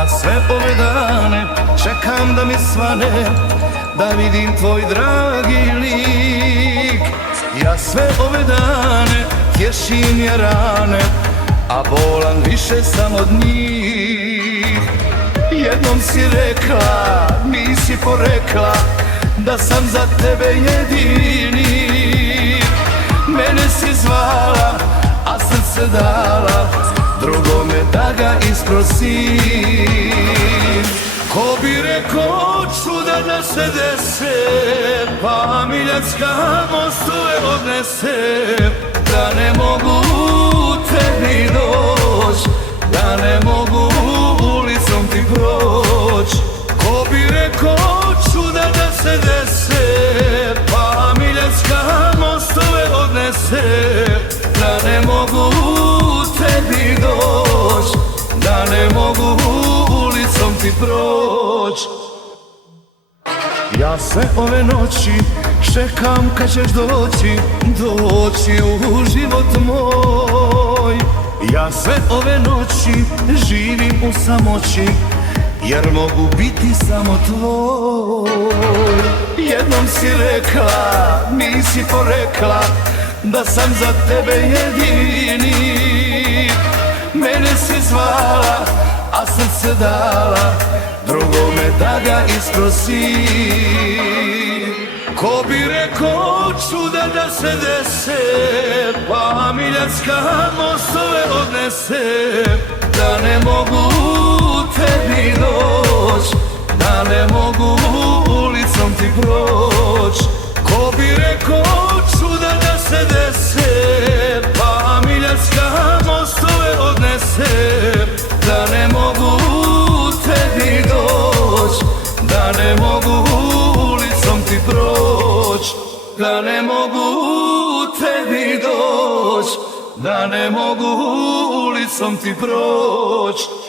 Ja sve ove dane čekam da mi svane, da vidim tvoj dragi lik. Ja sve ove dane tješim je rane, a bolan više sam od njih. Jednom si rekla, nisi porekla, da sam za tebe jedini. Mene si zvala, a srce dala drugome da ga isprosim. Ko bi rekao čuda da se dese, pa Miljacka mostove odnese. Da ne mogu tebi doć, da ne mogu ulicom ti proć. Ko bi rekao čuda da se dese, pa Miljacka mostove odnese. Da ne mogu tebi doć, da ne mogu ulicom ti proć. Ja sve ove noći čekam kad ćeš doći, doći u život moj. Ja sve ove noći živim u samoći, jer mogu biti samo tvoj. Jednom si rekla, nisi porekla, da sam za tebe jedini. Mene si zvala, a srce dala drugome da ga isprosi. Ko bi rekao čuda da se dese, pa Miljacka mostove odnese. Da ne mogu tebi doć, da ne mogu ulicom ti proć. Ko bi rekao čuda da se dese, pa Miljacka mostove odnese. Da ne mogu tebi doć, da ne mogu ulicom ti proć. Da ne mogu tebi doć, da ne mogu ulicom ti proć.